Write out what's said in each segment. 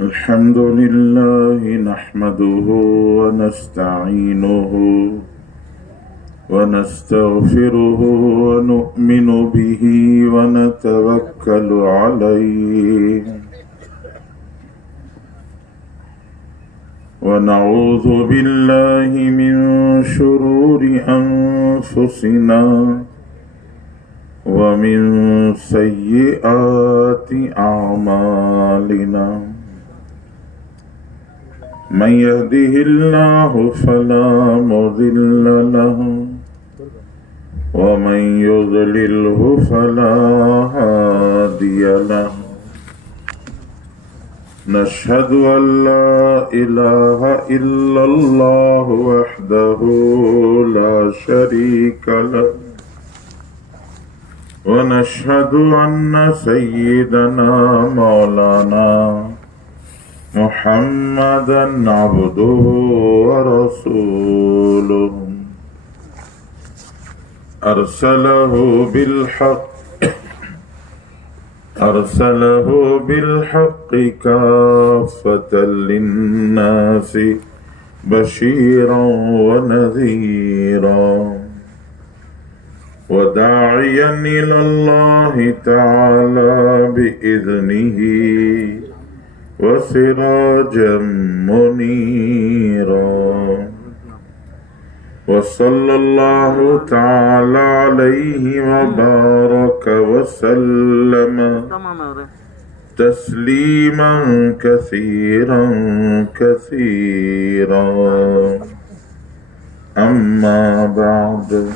الحمد لله نحمده ونستعينه ونستغفره ونؤمن به ونتوكل عليه ونعوذ بالله من شرور أنفسنا ومن سيئات أعمالنا من يهده الله فلا مضل له ومن يضلله فلا هادي له نشهد أن لا إله إلا الله وحده لا شريك له ونشهد أن سيدنا مولانا محمدا عبده ورسوله أرسله بالحق كافة للناس بشيرا ونذيرا وداعيا إلى الله تعالى بإذنه وسراجا منيرا وصلى الله تعالى عليه وبارك وسلم تسليما كثيرا كثيرا أما بعد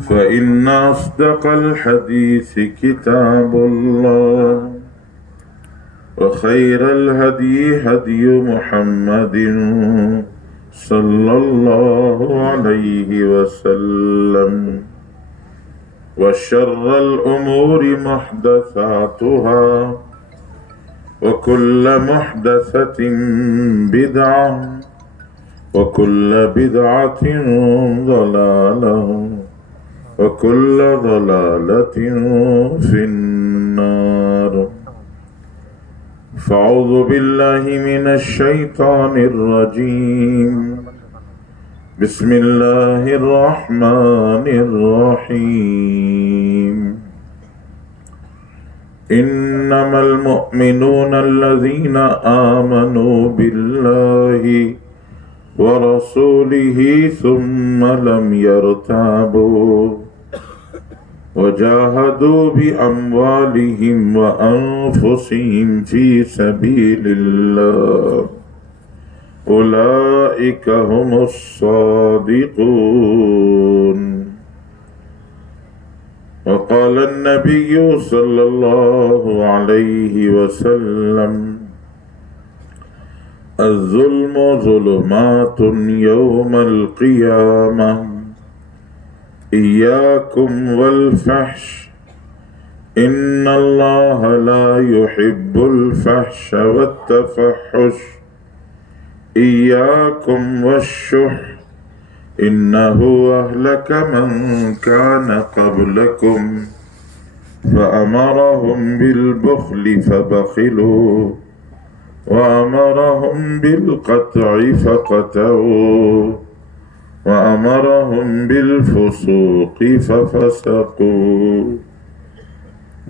فإن أصدق الحديث كتاب الله وخير الهدي هدي محمد صلى الله عليه وسلم وشر الأمور محدثاتها وكل محدثة بدعة وكل بدعة ضلالة وكل ضلالة في النار فأعوذ بالله من الشيطان الرجيم بسم الله الرحمن الرحيم إنما المؤمنون الذين آمنوا بالله ورسوله ثم لم يرتابوا وجاهدوا بأموالهم وأنفسهم في سبيل الله أولئك هم الصادقون وقال النبي صلى الله عليه وسلم الظلم ظلمات يوم القيامة إياكم والفحش إن الله لا يحب الفحش والتفحش إياكم والشح إنه أهلك من كان قبلكم فأمرهم بالبخل فبخلوا وأمرهم بالقطع فقطعوا وأمرهم بالفسوق ففسقوا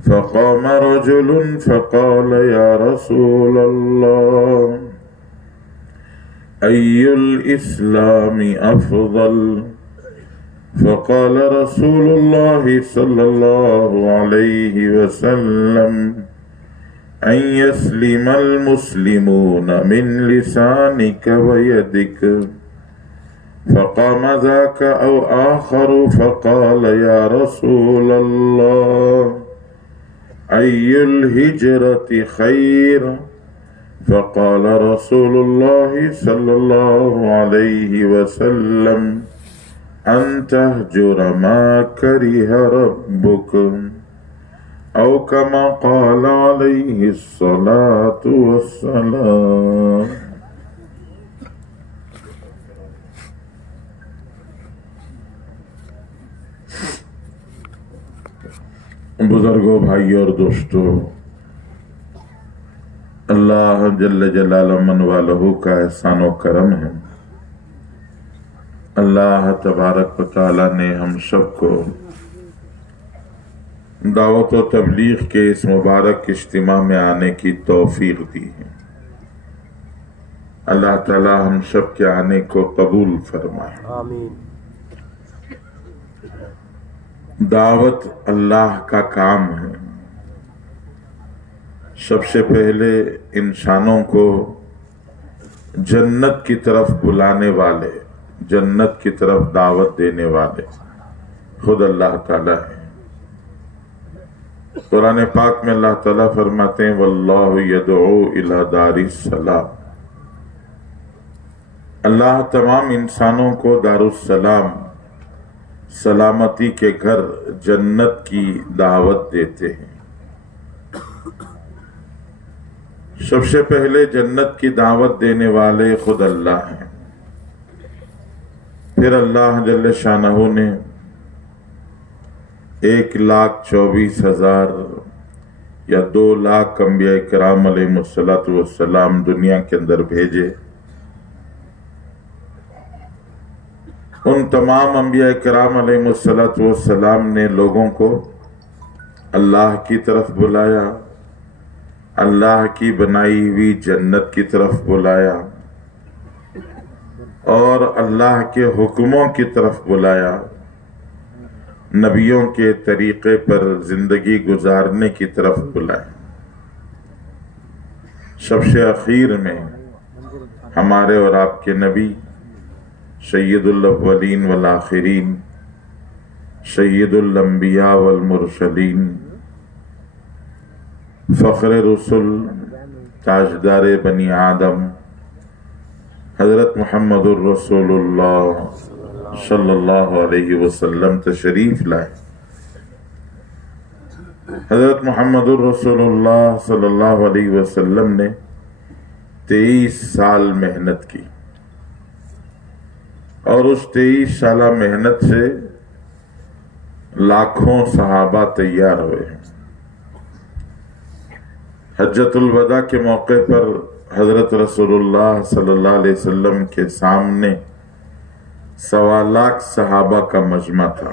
فقام رجل فقال يا رسول الله أي الإسلام أفضل فقال رسول الله صلى الله عليه وسلم أن يسلم المسلمون من لسانك ويدك فقام ذاك أو آخر فقال يا رسول الله أي الهجرة خير فقال رسول الله صلى الله عليه وسلم أن تهجر ما كره ربك أو كما قال عليه الصلاة والسلام بزرگوں، بھائیوں اور دوستوں، اللہ جل جلالہ من والہ کا احسان و کرم ہے۔ اللہ تبارک و تعالی نے ہم سب کو دعوت و تبلیغ کے اس مبارک اجتماع میں آنے کی توفیق دی ہے۔ اللہ تعالی ہم سب کے آنے کو قبول فرمائے۔ آمین۔ دعوت اللہ کا کام ہے۔ سب سے پہلے انسانوں کو جنت کی طرف بلانے والے، جنت کی طرف دعوت دینے والے خود اللہ تعالی ہیں۔ قرآن پاک میں اللہ تعالیٰ فرماتے ہیں واللہ یدعو الی دار السلام، اللہ تمام انسانوں کو دار السلام، سلامتی کے گھر جنت کی دعوت دیتے ہیں۔ سب سے پہلے جنت کی دعوت دینے والے خود اللہ ہیں۔ پھر اللہ جل شانہ نے 1,24,000 یا 2,00,000 انبیاء کرام علیہ السلام دنیا کے اندر بھیجے۔ ان تمام انبیاء کرام علیہ السلام نے لوگوں کو اللہ کی طرف بلایا، اللہ کی بنائی ہوئی جنت کی طرف بلایا اور اللہ کے حکموں کی طرف بلایا، نبیوں کے طریقے پر زندگی گزارنے کی طرف بلایا۔ سب سے اخیر میں ہمارے اور آپ کے نبی سید الاولین والآخرین، سید الانبیاء والمرسلین، فخر رسل، تاجدار بنی آدم، حضرت محمد الرسول اللہ صلی اللہ علیہ وسلم تشریف لائے۔ حضرت محمد الرسول اللہ صلی اللہ علیہ وسلم نے 23 سال محنت کی اور اس 23 سالہ محنت سے لاکھوں صحابہ تیار ہوئے۔ حجۃ الوداع کے موقع پر حضرت رسول اللہ صلی اللہ علیہ وسلم کے سامنے 1.25 لاکھ صحابہ کا مجمع تھا۔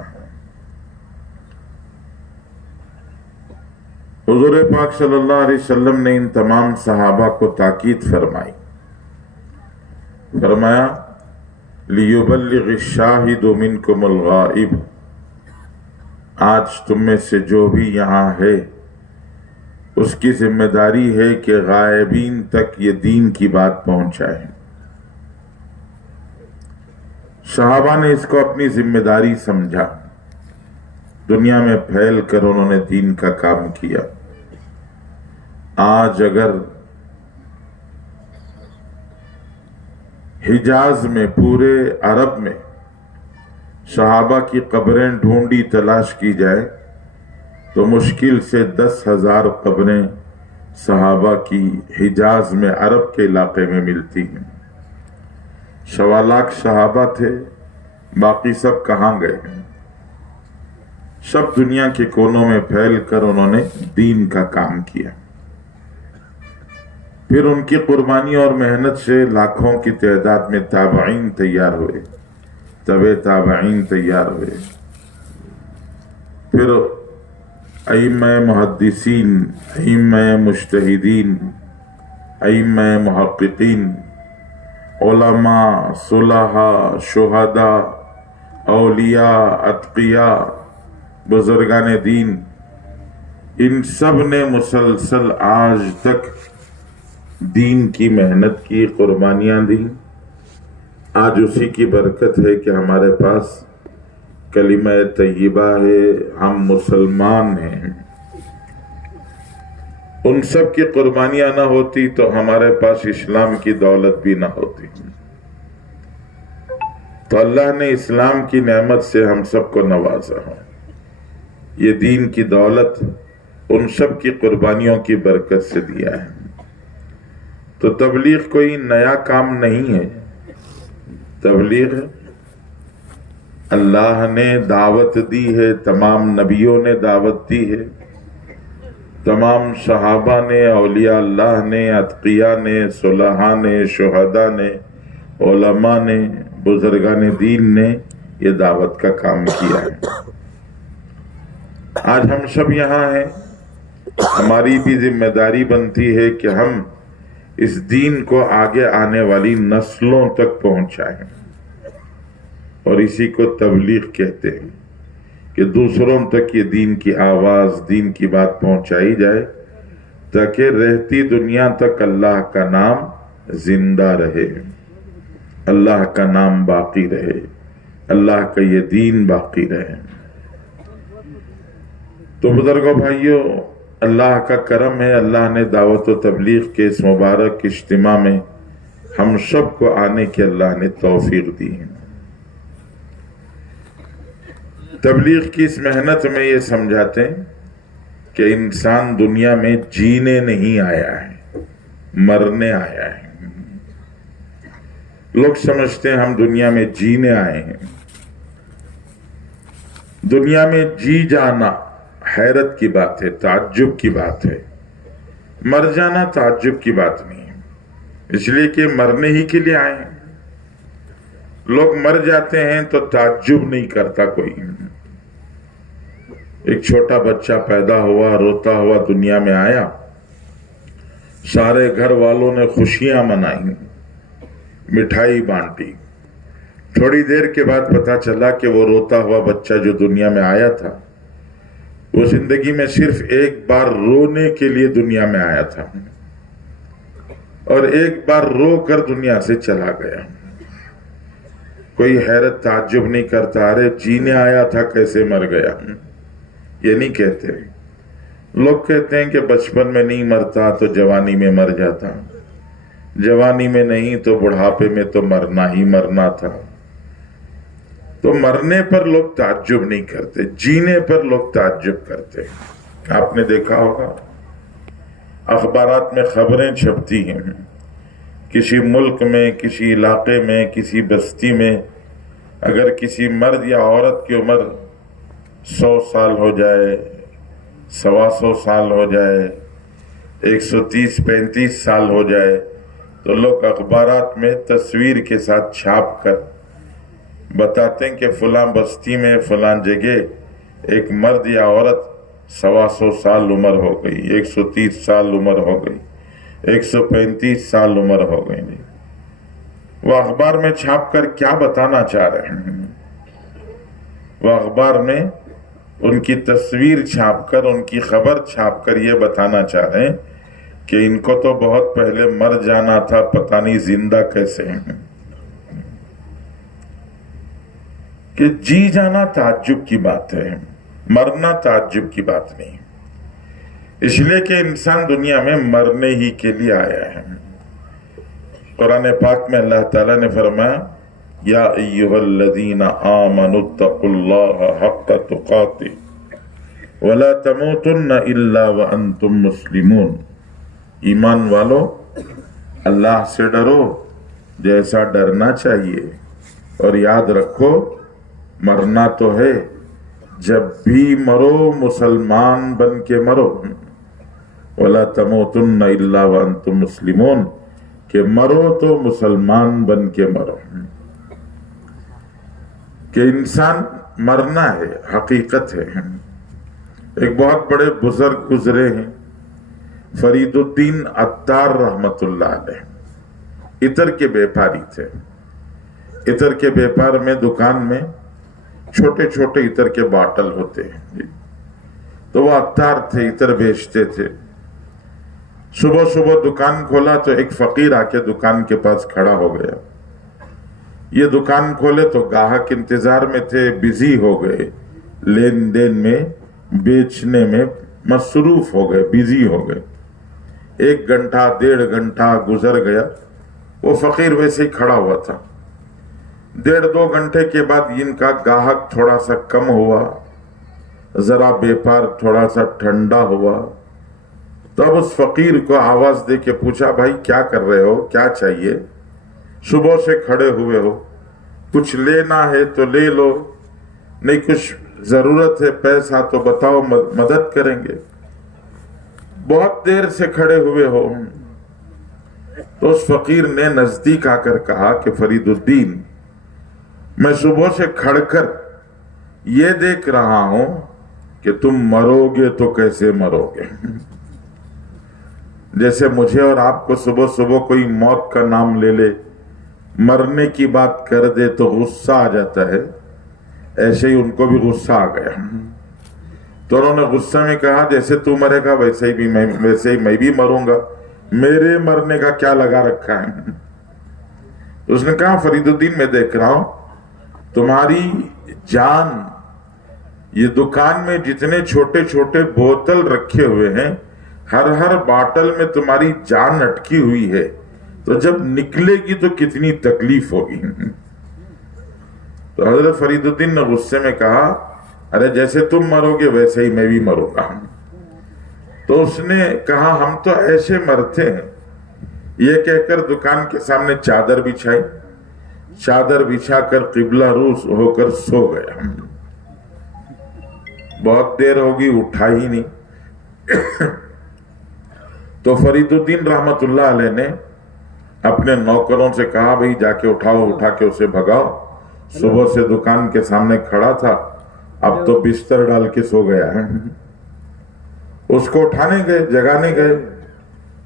حضور پاک صلی اللہ علیہ وسلم نے ان تمام صحابہ کو تاکید فرمائی، فرمایا لِيُبَلِّغِ الشَّاهِدُ مِنْكُمُ الْغَائِبُ، آج تم میں سے جو بھی یہاں ہے اس کی ذمہ داری ہے کہ غائبین تک یہ دین کی بات پہنچائے۔ صحابہ نے اس کو اپنی ذمہ داری سمجھا، دنیا میں پھیل کر انہوں نے دین کا کام کیا۔ آج اگر حجاز میں، پورے عرب میں صحابہ کی قبریں ڈھونڈی تلاش کی جائے تو مشکل سے 10,000 قبریں صحابہ کی حجاز میں، عرب کے علاقے میں ملتی ہیں۔ 1.25 لاکھ صحابہ تھے، باقی سب کہاں گئے؟ سب دنیا کے کونوں میں پھیل کر انہوں نے دین کا کام کیا۔ پھر ان کی قربانی اور محنت سے لاکھوں کی تعداد میں تابعین تیار ہوئے، تبع تابعین تیار ہوئے۔ پھر ائمہ محدثین، ائمہ مجتہدین، ائمہ محققین، علماء، صلحاء، شہداء، اولیاء، اتقیاء، بزرگان دین، ان سب نے مسلسل آج تک دین کی محنت کی، قربانیاں دی۔ آج اسی کی برکت ہے کہ ہمارے پاس کلمہ طیبہ ہے، ہم مسلمان ہیں۔ ان سب کی قربانیاں نہ ہوتی تو ہمارے پاس اسلام کی دولت بھی نہ ہوتی۔ تو اللہ نے اسلام کی نعمت سے ہم سب کو نوازا ہے۔ یہ دین کی دولت ان سب کی قربانیوں کی برکت سے دیا ہے۔ تو تبلیغ کوئی نیا کام نہیں ہے، تبلیغ اللہ نے دعوت دی ہے، تمام نبیوں نے دعوت دی ہے، تمام صحابہ نے، اولیاء اللہ نے، اتقیاء نے، صلحاء نے، شہداء نے، علماء نے، بزرگان دین نے یہ دعوت کا کام کیا ہے۔ آج ہم سب یہاں ہیں، ہماری بھی ذمہ داری بنتی ہے کہ ہم اس دین کو آگے آنے والی نسلوں تک پہنچائیں، اور اسی کو تبلیغ کہتے ہیں کہ دوسروں تک یہ دین کی آواز، دین کی بات پہنچائی جائے تاکہ رہتی دنیا تک اللہ کا نام زندہ رہے، اللہ کا نام باقی رہے، اللہ کا یہ دین باقی رہے۔ تو بزرگوں بھائیوں، اللہ کا کرم ہے، اللہ نے دعوت و تبلیغ کے اس مبارک اجتماع میں ہم سب کو آنے کی اللہ نے توفیق دی ہے۔ تبلیغ کی اس محنت میں یہ سمجھاتے ہیں کہ انسان دنیا میں جینے نہیں آیا ہے، مرنے آیا ہے۔ لوگ سمجھتے ہیں ہم دنیا میں جینے آئے ہیں۔ دنیا میں جی جانا حیرت کی بات ہے، تعجب کی بات ہے، مر جانا تعجب کی بات نہیں ہے، اس لیے کہ مرنے ہی کے لیے آئے ہیں۔ لوگ مر جاتے ہیں تو تعجب نہیں کرتا کوئی۔ ایک چھوٹا بچہ پیدا ہوا، روتا ہوا دنیا میں آیا، سارے گھر والوں نے خوشیاں منائی، مٹھائی بانٹی۔ تھوڑی دیر کے بعد پتا چلا کہ وہ روتا ہوا بچہ جو دنیا میں آیا تھا وہ زندگی میں صرف ایک بار رونے کے لیے دنیا میں آیا تھا، اور ایک بار رو کر دنیا سے چلا گیا۔ کوئی حیرت تعجب نہیں کرتا، ارے جینے آیا تھا کیسے مر گیا، یہ نہیں کہتے۔ لوگ کہتے ہیں کہ بچپن میں نہیں مرتا تو جوانی میں مر جاتا، جوانی میں نہیں تو بڑھاپے میں تو مرنا ہی مرنا تھا۔ تو مرنے پر لوگ تعجب نہیں کرتے، جینے پر لوگ تعجب کرتے ہیں۔ آپ نے دیکھا ہوگا اخبارات میں خبریں چھپتی ہیں، کسی ملک میں، کسی علاقے میں، کسی بستی میں اگر کسی مرد یا عورت کی عمر 100 سال ہو جائے، 125 سال ہو جائے، 130-35 سال ہو جائے تو لوگ اخبارات میں تصویر کے ساتھ چھاپ کر بتاتے ہیں کہ فلاں بستی میں فلاں جگہ ایک مرد یا عورت 125 سال عمر ہو گئی، 130 سال عمر ہو گئی، 135 سال عمر ہو گئی۔ وہ اخبار میں چھاپ کر کیا بتانا چاہ رہے ہیں؟ وہ اخبار میں ان کی تصویر چھاپ کر، ان کی خبر چھاپ کر یہ بتانا چاہ رہے ہیں کہ ان کو تو بہت پہلے مر جانا تھا، پتہ نہیں زندہ کیسے ہیں۔ کہ جی جانا تعجب کی بات ہے، مرنا تعجب کی بات نہیں، اس لیے کہ انسان دنیا میں مرنے ہی کے لیے آیا ہے۔ قرآن پاک میں اللہ تعالیٰ نے فرمایا یا ایھا الذین آمنوا اتقوا اللہ حق تقاتہ ولا تموتن الا وانتم مسلمون۔ ایمان والو، اللہ سے ڈرو جیسا ڈرنا چاہیے، اور یاد رکھو مرنا تو ہے، جب بھی مرو مسلمان بن کے مرو۔ وَلَا تَمُوتُنَّ إِلَّا وَأَنْتُمْ مُسْلِمُونَ، کہ مرو تو مسلمان بن کے مرو۔ کہ انسان مرنا ہے، حقیقت ہے۔ ایک بہت بڑے بزرگ گزرے ہیں، فرید الدین عطار رحمت اللہ علیہ، عطر کے بیپاری تھے۔ عطر کے بیپار میں دکان میں چھوٹے چھوٹے عطر کے باٹل ہوتے ہیں، تو وہ عطار تھے، عطر بیچتے تھے۔ صبح صبح دکان کھولا تو ایک فقیر آ کے دکان کے پاس کھڑا ہو گیا۔ یہ دکان کھولے تو گاہک انتظار میں تھے، بزی ہو گئے، لین دین میں، بیچنے میں مصروف ہو گئے، بزی ہو گئے۔ 1 گھنٹہ 1.5 گھنٹہ گزر گیا، وہ فقیر ویسے ہی کھڑا ہوا تھا۔ 1.5-2 گھنٹے کے بعد ان کا گاہک تھوڑا سا کم ہوا، ذرا بیپار تھوڑا سا ٹھنڈا ہوا۔ تب اس فقیر کو آواز دے کے پوچھا، بھائی کیا کر رہے ہو، کیا چاہیے؟ صبح سے کھڑے ہوئے ہو، کچھ لینا ہے تو لے لو، نہیں کچھ ضرورت ہے پیسہ تو بتاؤ مدد کریں گے. بہت دیر سے کھڑے ہوئے ہو. تو اس فقیر نے نزدیک آ کر کہا کہ فرید الدین میں صبح سے کھڑ کر یہ دیکھ رہا ہوں کہ تم مرو گے تو کیسے مرو گے. جیسے مجھے اور آپ کو صبح صبح کوئی موت کا نام لے لے مرنے کی بات کر دے تو غصہ آ جاتا ہے، ایسے ہی ان کو بھی غصہ آ گیا. تو انہوں نے غصہ میں کہا جیسے تو مرے گا ویسے ہی میں بھی مروں گا، میرے مرنے کا کیا لگا رکھا ہے. اس نے کہا فرید الدین میں دیکھ رہا ہوں تمہاری جان، یہ دکان میں جتنے چھوٹے چھوٹے بوتل رکھے ہوئے ہیں ہر باٹل میں تمہاری جان اٹکی ہوئی ہے، تو جب نکلے گی تو کتنی تکلیف ہوگی. تو حضرت فرید الدین نے غصے میں کہا ارے جیسے تم مرو گے ویسے ہی میں بھی مروں گا. تو اس نے کہا ہم تو ایسے مرتے ہیں. یہ کہہ کر دکان کے سامنے چادر بچھائی، چادر بچھا کر قبلہ روس ہو کر سو گیا. بہت دیر ہوگی اٹھا ہی نہیں. تو فرید الدین رحمت اللہ علیہ نے اپنے نوکروں سے کہا بھئی جا کے اٹھاؤ، اٹھا کے اسے بھگاؤ. صبح سے دکان کے سامنے کھڑا تھا، اب تو بستر ڈال کے سو گیا ہے. اس کو اٹھانے گئے، جگانے گئے،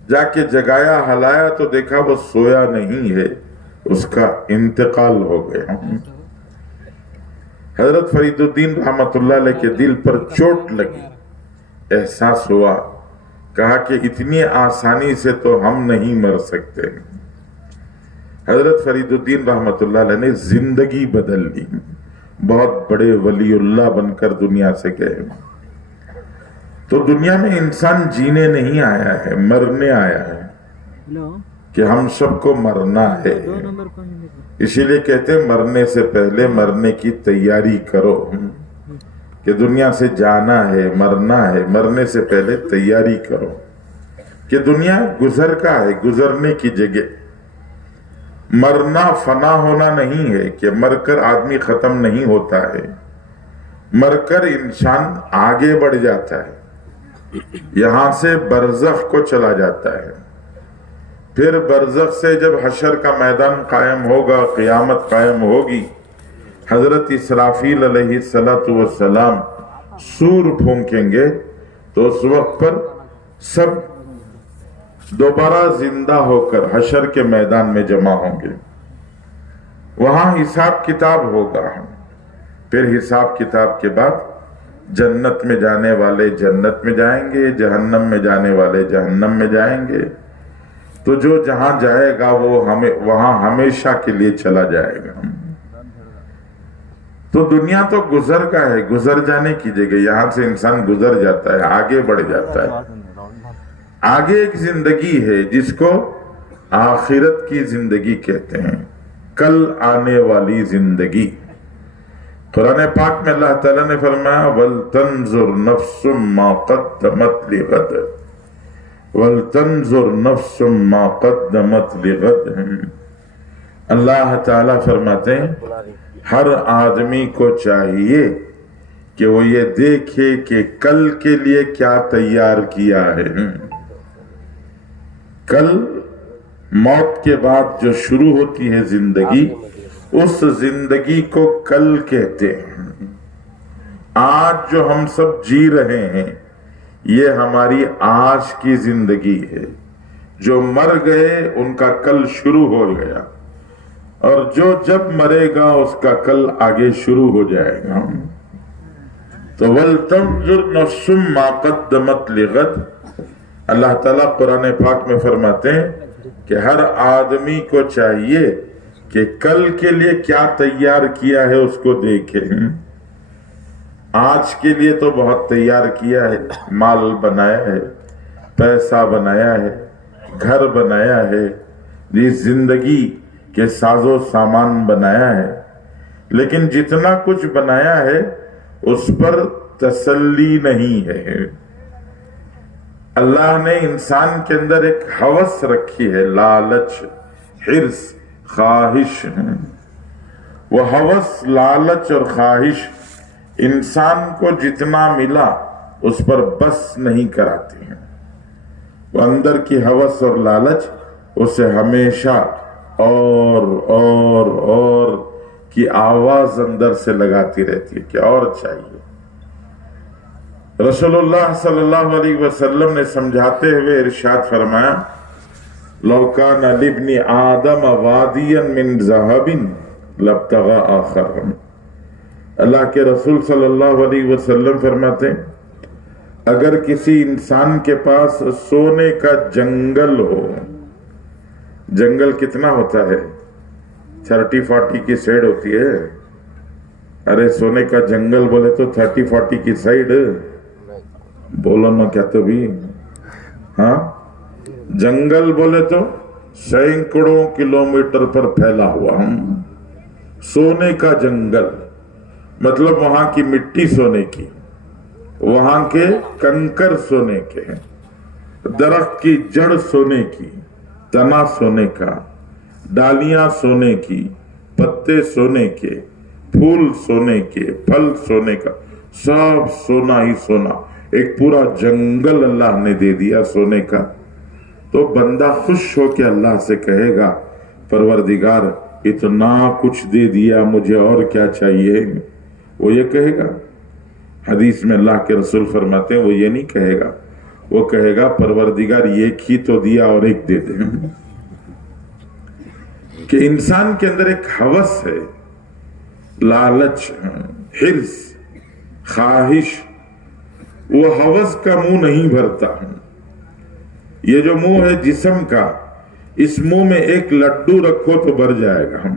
جا کے جگایا، ہلایا تو دیکھا وہ سویا نہیں ہے، اس کا انتقال ہو گیا. حضرت فرید الدین رحمت اللہ علیہ کے دل پر چوٹ لگی، احساس ہوا، کہا کہ اتنی آسانی سے تو ہم نہیں مر سکتے. حضرت فرید الدین رحمت اللہ علیہ نے زندگی بدل لی، بہت بڑے ولی اللہ بن کر دنیا سے گئے. تو دنیا میں انسان جینے نہیں آیا ہے، مرنے آیا ہے کہ ہم سب کو مرنا ہے. اسی لیے کہتے ہیں مرنے سے پہلے مرنے کی تیاری کرو، کہ دنیا سے جانا ہے، مرنا ہے، مرنے سے پہلے تیاری کرو کہ دنیا گزر کا ہے، گزرنے کی جگہ. مرنا فنا ہونا نہیں ہے کہ مر کر آدمی ختم نہیں ہوتا ہے، مر کر انسان آگے بڑھ جاتا ہے، یہاں سے برزخ کو چلا جاتا ہے. پھر برزخ سے جب حشر کا میدان قائم ہوگا، قیامت قائم ہوگی، حضرت اسرافیل علیہ السلام سور پھونکیں گے تو اس وقت پر سب دوبارہ زندہ ہو کر حشر کے میدان میں جمع ہوں گے. وہاں حساب کتاب ہوگا. پھر حساب کتاب کے بعد جنت میں جانے والے جنت میں جائیں گے، جہنم میں جانے والے جہنم میں جائیں گے. تو جو جہاں جائے گا وہ وہاں ہمیشہ کے لیے چلا جائے گا. تو دنیا تو گزر کا ہے، گزر جانے کی جگہ. یہاں سے انسان گزر جاتا ہے، آگے بڑھ جاتا ہے. آگے ایک زندگی ہے جس کو آخرت کی زندگی کہتے ہیں، کل آنے والی زندگی. قرآن پاک میں اللہ تعالیٰ نے فرمایا وَلْتَنْظُرْ نَفْسٌ مَا قَدَّمَتْ لِغَدٍ وَلْتَنْظُرْ نَفْسٌ مَا قَدَّمَتْ لِغَدٍ. اللہ تعالیٰ فرماتے ہیں ہر آدمی کو چاہیے کہ وہ یہ دیکھے کہ کل کے لیے کیا تیار کیا ہے. کل موت کے بعد جو شروع ہوتی ہے زندگی، اس زندگی کو کل کہتے ہیں. آج جو ہم سب جی رہے ہیں یہ ہماری آج کی زندگی ہے. جو مر گئے ان کا کل شروع ہو گیا، اور جو جب مرے گا اس کا کل آگے شروع ہو جائے گا. تو وَلْتَنْظُرْ نَفْسٌ مَا قَدَّمَتْ لِغَدٍ. اللہ تعالیٰ قرآن پاک میں فرماتے ہیں کہ ہر آدمی کو چاہیے کہ کل کے لیے کیا تیار کیا ہے اس کو دیکھیں. آج کے لیے تو بہت تیار کیا ہے، مال بنایا ہے، پیسہ بنایا ہے، گھر بنایا ہے، یہ زندگی کے ساز و سامان بنایا ہے. لیکن جتنا کچھ بنایا ہے اس پر تسلی نہیں ہے. اللہ نے انسان کے اندر ایک ہوس رکھی ہے، لالچ، حرص، خواہش. وہ ہوس، لالچ اور خواہش انسان کو جتنا ملا اس پر بس نہیں کراتے ہیں، وہ اندر کی ہوس اور لالچ اسے ہمیشہ اور کی آواز اندر سے لگاتی رہتی ہے کہ اور چاہیے۔ رسول اللہ صلی اللہ علیہ وسلم نے سمجھاتے ہوئے ارشاد فرمایا، لو کان لابن آدم وادیا من ذہب لابتغى آخر۔ اللہ کے رسول صلی اللہ علیہ وسلم فرماتے ہیں اگر کسی انسان کے پاس سونے کا جنگل ہو، جنگل کتنا ہوتا ہے؟ 30-40 کی سائڈ ہوتی ہے۔ ارے سونے کا جنگل بولے تو 30-40 کی سائڈ بولو نا، کیا تو بھی ہاں، جنگل بولے تو سینکڑوں کلومیٹر پر پھیلا ہوا سونے کا جنگل، مطلب وہاں کی مٹی سونے کی، وہاں کے کنکر سونے کے، درخت کی جڑ سونے کی، تنا سونے کا، ڈالیاں سونے کی، پتے سونے کے، پھول سونے کے، پھل سونے کا، سب سونا ہی سونا، ایک پورا جنگل اللہ نے دے دیا سونے کا۔ تو بندہ خوش ہو کے اللہ سے کہے گا پروردگار اتنا کچھ دے دیا، مجھے اور کیا چاہیے؟ وہ یہ کہے گا، حدیث میں اللہ کے رسول فرماتے ہیں وہ یہ نہیں کہے گا، وہ کہے گا پروردگار ایک ہی تو دیا اور ایک دے دے۔ کہ انسان کے اندر ایک ہوس ہے، لالچ، حرص، خواہش، وہ ہوس کا منہ نہیں بھرتا۔ یہ جو منہ ہے جسم کا، اس منہ میں ایک لڈو رکھو تو بھر جائے گا،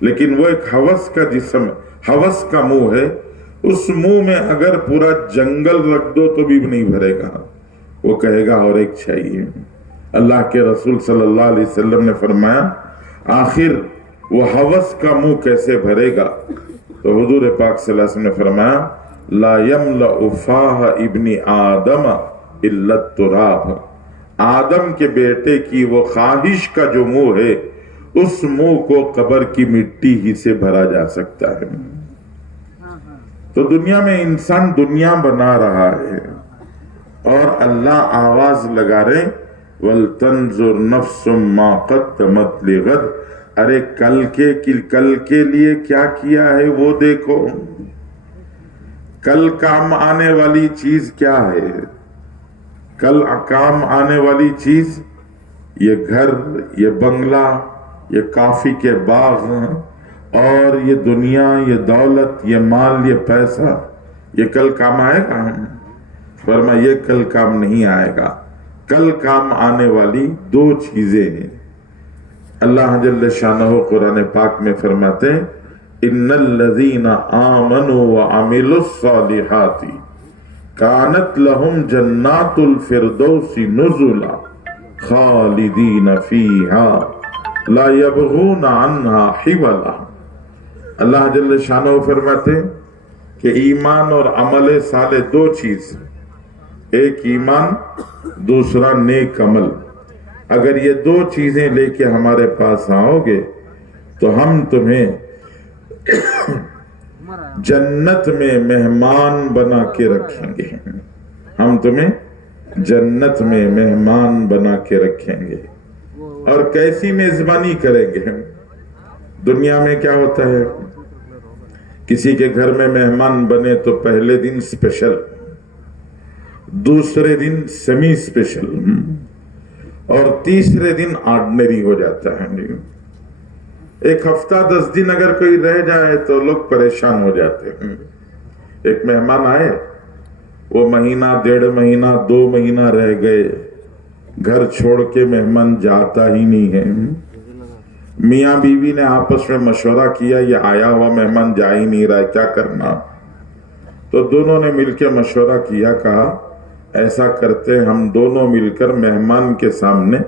لیکن وہ ایک ہوس کا جسم، ہوس کا منہ ہے، اس منہ میں اگر پورا جنگل رکھ دو تو بھی نہیں بھرے گا، وہ کہے گا اور ایک چاہیے۔ اللہ کے رسول صلی اللہ علیہ وسلم نے فرمایا آخر وہ ہوس کا منہ کیسے بھرے گا؟ تو حضور پاک صلی اللہ علیہ وسلم نے فرمایا لا یملأ فاہ ابن آدم الا التراب۔ آدم کے بیٹے کی وہ خواہش کا جو منہ ہے، اس منہ کو قبر کی مٹی ہی سے بھرا جا سکتا ہے۔ تو دنیا میں انسان دنیا بنا رہا ہے اور اللہ آواز لگا رہے وَلْتَنْظُرْ نَفْسٌ مَا قَدَّمَتْ لِغَدْ، ارے کل کے لیے کیا کیا ہے وہ دیکھو، کل کام آنے والی چیز کیا ہے؟ کل کام آنے والی چیز یہ گھر، یہ بنگلہ، یہ کافی کے باغ، اور یہ دنیا، یہ دولت، یہ مال، یہ پیسہ، یہ کل کام آئے گا؟ فرمایا یہ کل کام نہیں آئے گا، کل کام آنے والی دو چیزیں ہیں۔ اللہ جل شانہ قرآن پاک میں فرماتے ہیں ان الذین آمنوا وعملوا الصالحات کانت لہم جنات الفردوس نزلا خالدین فیہا لا یبغون عنہا حولا۔ اللہ جل شانہ فرماتے ہیں کہ ایمان اور عمل صالح دو چیز، ایک ایمان، دوسرا نیک عمل، اگر یہ دو چیزیں لے کے ہمارے پاس آؤ گے تو ہم تمہیں جنت میں مہمان بنا کے رکھیں گے، ہم تمہیں جنت میں مہمان بنا کے رکھیں گے۔ اور کیسی میزبانی کریں گے؟ دنیا میں کیا ہوتا ہے، کسی کے گھر میں مہمان بنے تو پہلے دن اسپیشل، دوسرے دن سیمی اسپیشل، اور تیسرے دن آرڈنری ہو جاتا ہے۔ ایک ہفتہ 10 دن اگر کوئی رہ جائے تو لوگ پریشان ہو جاتے ہیں۔ ایک مہمان آئے، وہ مہینہ، 1.5 مہینہ، 2 مہینہ رہ گئے، گھر چھوڑ کے مہمان جاتا ہی نہیں ہے۔ میاں بیوی نے آپس میں مشورہ کیا یہ آیا ہوا مہمان جا ہی نہیں رہا ہے، کیا کرنا؟ تو دونوں نے مل کے مشورہ کیا، کہا ایسا کرتے ہم دونوں مل کر مہمان کے سامنے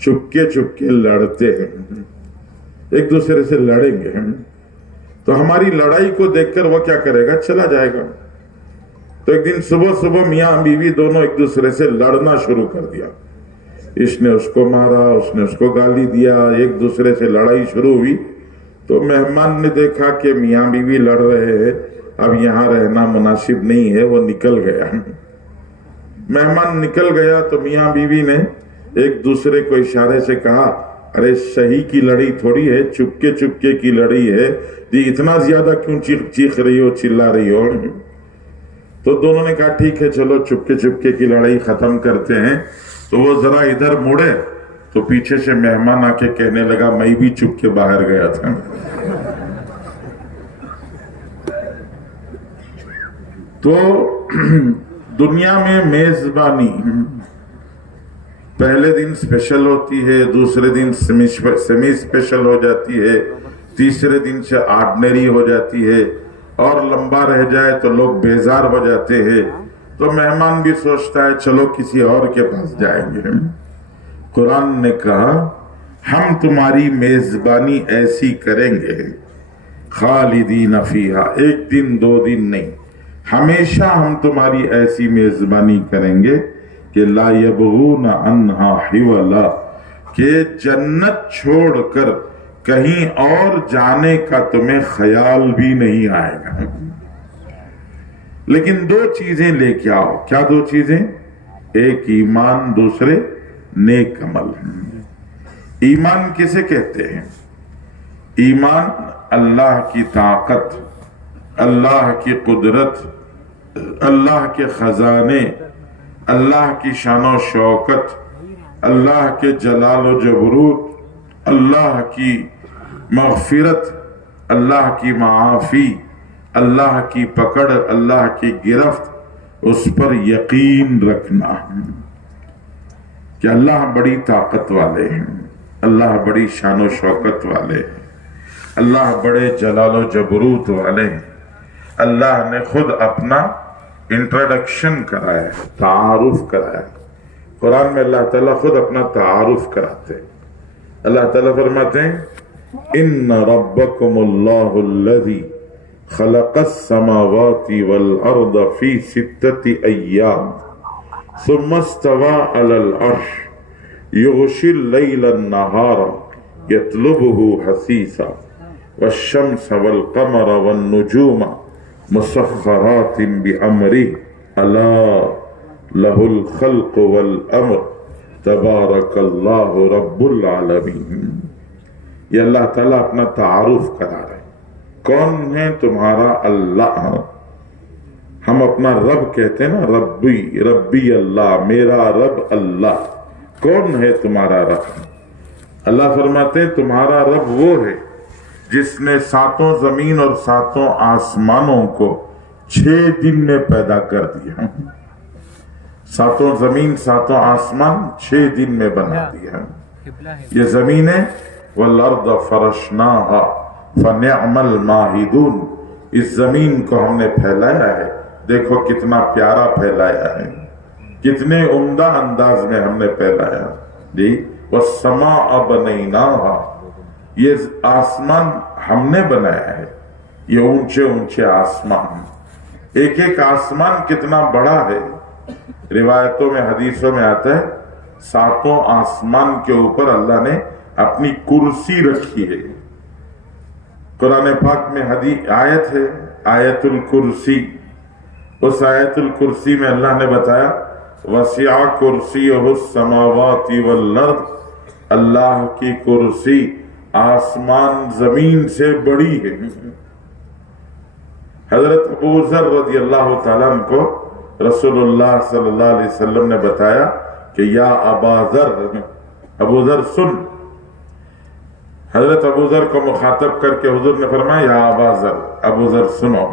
چپکے لڑتے ہیں، ایک دوسرے سے لڑیں گے، تو ہماری لڑائی کو دیکھ کر وہ کیا کرے گا، چلا جائے گا۔ تو ایک دن صبح میاں بیوی دونوں ایک دوسرے سے لڑنا شروع کر دیا، اس نے اس کو مارا، اس نے اس کو گالی دیا، ایک دوسرے سے لڑائی شروع ہوئی۔ تو مہمان نے دیکھا کہ میاں بیوی لڑ رہے ہیں اب یہاں رہنا مناسب نہیں ہے، وہ نکل گیا۔ مہمان نکل گیا تو میاں بیوی نے ایک دوسرے کو اشارے سے کہا، ارے شہی کی لڑی تھوڑی ہے، چپکے چپکے کی لڑی ہے، یہ اتنا زیادہ کیوں چیخ رہی ہو، چلا رہی ہو؟ تو دونوں نے کہا ٹھیک ہے چلو چپکے چپکے کی لڑائی ختم کرتے ہیں۔ تو وہ ذرا ادھر مڑے تو پیچھے سے مہمان آ کے کہنے لگا میں بھی چپ کے باہر گیا تھا۔ تو دنیا میں میزبانی پہلے دن اسپیشل ہوتی ہے، دوسرے دن سیمی اسپیشل ہو جاتی ہے، تیسرے دن سے آرڈنری ہو جاتی ہے، اور لمبا رہ جائے تو لوگ بیزار ہو جاتے ہیں، تو مہمان بھی سوچتا ہے چلو کسی اور کے پاس جائیں گے۔ قرآن نے کہا ہم تمہاری میزبانی ایسی کریں گے، خالدین فیہا، ایک دن دو دن نہیں، ہمیشہ ہم تمہاری ایسی میزبانی کریں گے کہ لا یبغون عنہا حولا، کہ جنت چھوڑ کر کہیں اور جانے کا تمہیں خیال بھی نہیں آئے گا۔ لیکن دو چیزیں لے کے آؤ، کیا دو چیزیں؟ ایک ایمان، دوسرے نیک عمل۔ ایمان کسے کہتے ہیں؟ ایمان اللہ کی طاقت، اللہ کی قدرت، اللہ کے خزانے، اللہ کی شان و شوکت، اللہ کے جلال و جبروت، اللہ کی مغفرت، اللہ کی معافی، اللہ کی پکڑ، اللہ کی گرفت، اس پر یقین رکھنا کہ اللہ بڑی طاقت والے ہیں، اللہ بڑی شان و شوکت والے ہیں، اللہ بڑے جلال و جبروت والے ہیں۔ اللہ نے خود اپنا انٹروڈکشن کرایا، تعارف کرایا۔ قرآن میں اللہ تعالیٰ خود اپنا تعارف کراتے ہیں۔ اللہ تعالیٰ فرماتے ہیں ان ربکم اللہ الذی خلق السماوات والارض فی 6 ایام ثم استوى علی العرش یغشی اللیل النہار یطلبہ حثیثا والشمس والقمر والنجوم مسخرات بأمره الا لہ الخلق والامر تبارک اللہ رب العالمین۔ یہ اللہ تعالیٰ اپنا تعارف کرا رہے ہیں۔ کون ہے تمہارا اللہ؟ ہم اپنا رب کہتے ہیں نا، ربی ربی اللہ، میرا رب اللہ۔ کون ہے تمہارا رب؟ اللہ فرماتے ہیں تمہارا رب وہ ہے جس نے 7 زمین اور 7 آسمانوں کو 6 دن میں پیدا کر دیا۔ 7 زمین 7 آسمان 6 دن میں بنا دیا۔ یہ زمینیں والارض فرشناہا فنعم الماہدون، اس زمین کو ہم نے پھیلایا ہے، دیکھو کتنا پیارا پھیلایا ہے، کتنے عمدہ انداز میں ہم نے پھیلایا جی۔ والسماء بنیناہا، یہ آسمان ہم نے بنایا ہے، یہ اونچے اونچے آسمان، ایک ایک آسمان کتنا بڑا ہے۔ روایتوں میں حدیثوں میں آتا ہے 7 آسمان کے اوپر اللہ نے اپنی کرسی رکھی ہے۔ قرآن پاک میں آیت ہے آیت الکرسی، اس آیت الکرسی میں اللہ نے بتایا وسع کرسیہ السماوات والارض، اللہ کی کرسی آسمان زمین سے بڑی ہے۔ حضرت ابو ذر رضی اللہ تعالیٰ عنہ کو رسول اللہ صلی اللہ علیہ وسلم نے بتایا کہ یا ابا ذر، ابو ذر سن۔ حضرت ابو ذر کو مخاطب کر کے حضور نے فرمایا یا ابا ذر، ابو ذر سنو،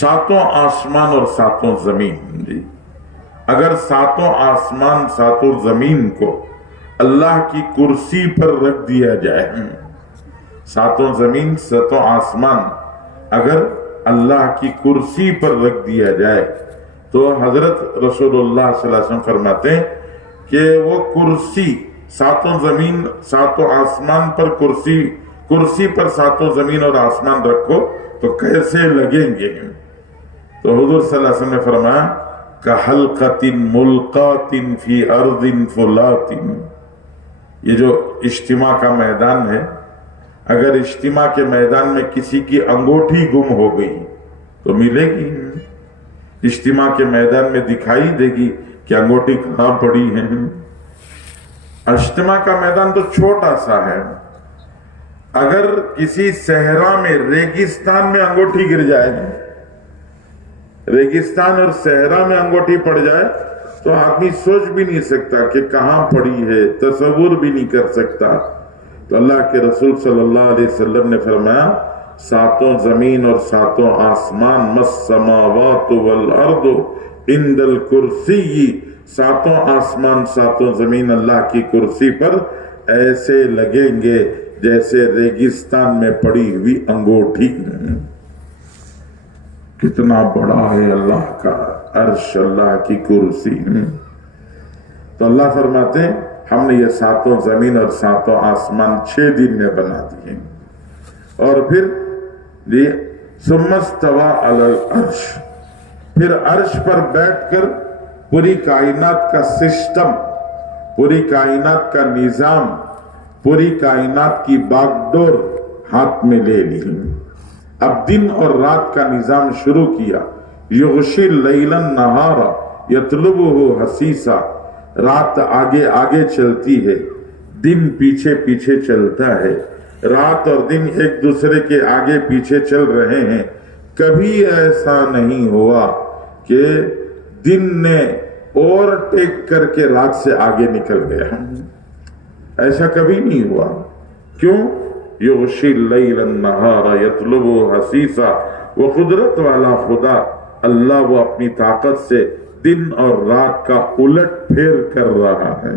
7 آسمان اور 7 زمین جی، اگر 7 آسمان 7 زمین کو اللہ کی کرسی پر رکھ دیا جائے، 7 زمین 7 آسمان اگر اللہ کی کرسی پر رکھ دیا جائے تو حضرت رسول اللہ صلی اللہ علیہ وسلم فرماتے ہیں کہ وہ کرسی 7 زمین 7 آسمان پر کرسی پر 7 زمین اور آسمان رکھو تو کیسے لگیں گے؟ تو حضور صلی اللہ علیہ وسلم نے فرمایا کحلقۃ ملقاۃ فی ارض فلات، یہ جو اجتماع کا میدان ہے اگر اجتماع کے میدان میں کسی کی انگوٹھی گم ہو گئی تو ملے گی، اجتماع کے میدان میں دکھائی دے گی کہ انگوٹھی کہاں پڑی ہے۔ اجتماع کا میدان تو چھوٹا سا ہے، اگر کسی صحرا میں ریگستان میں انگوٹھی گر جائے، ریگستان اور صحرا میں انگوٹھی پڑ جائے تو آدمی سوچ بھی نہیں سکتا کہ کہاں پڑی ہے، تصور بھی نہیں کر سکتا۔ تو اللہ کے رسول صلی اللہ علیہ وسلم نے فرمایا ساتوں زمین اور ساتوں آسمان مَسَّمَاوَاتُ وَالْأَرْضُ عِنْدَ الْكُرْسِيِّ، ساتوں آسمان ساتوں زمین اللہ کی کرسی پر ایسے لگیں گے جیسے ریگستان میں پڑی ہوئی انگوٹھی۔ کتنا بڑا ہے اللہ کا عرش، اللہ کی کرسی۔ تو اللہ فرماتے ہیں ہم نے یہ ساتوں زمین اور ساتوں آسمان 6 دن میں بنا دیے، اور پھر یہ ثم استوى علی العرش، پھر عرش پر بیٹھ کر پوری کائنات کا سسٹم، پوری کائنات کا نظام، پوری کائنات کی باغ ڈور ہاتھ میں لے لی۔ اب دن اور رات کا نظام شروع کیا۔ یغشی اللیل النہار یطلبہ حثیثا، رات آگے آگے چلتی ہے، دن پیچھے پیچھے چلتا ہے، رات اور دن ایک دوسرے کے آگے پیچھے چل رہے ہیں۔ کبھی ایسا نہیں ہوا کہ دن نے اوور ٹیک کر کے رات سے آگے نکل گیا، ایسا کبھی نہیں ہوا۔ کیوں؟ یغشی اللیل النہار یطلبہ حثیثا، وہ قدرت والا خدا اللہ وہ اپنی طاقت سے دن اور رات کا الٹ پھیر کر رہا ہے۔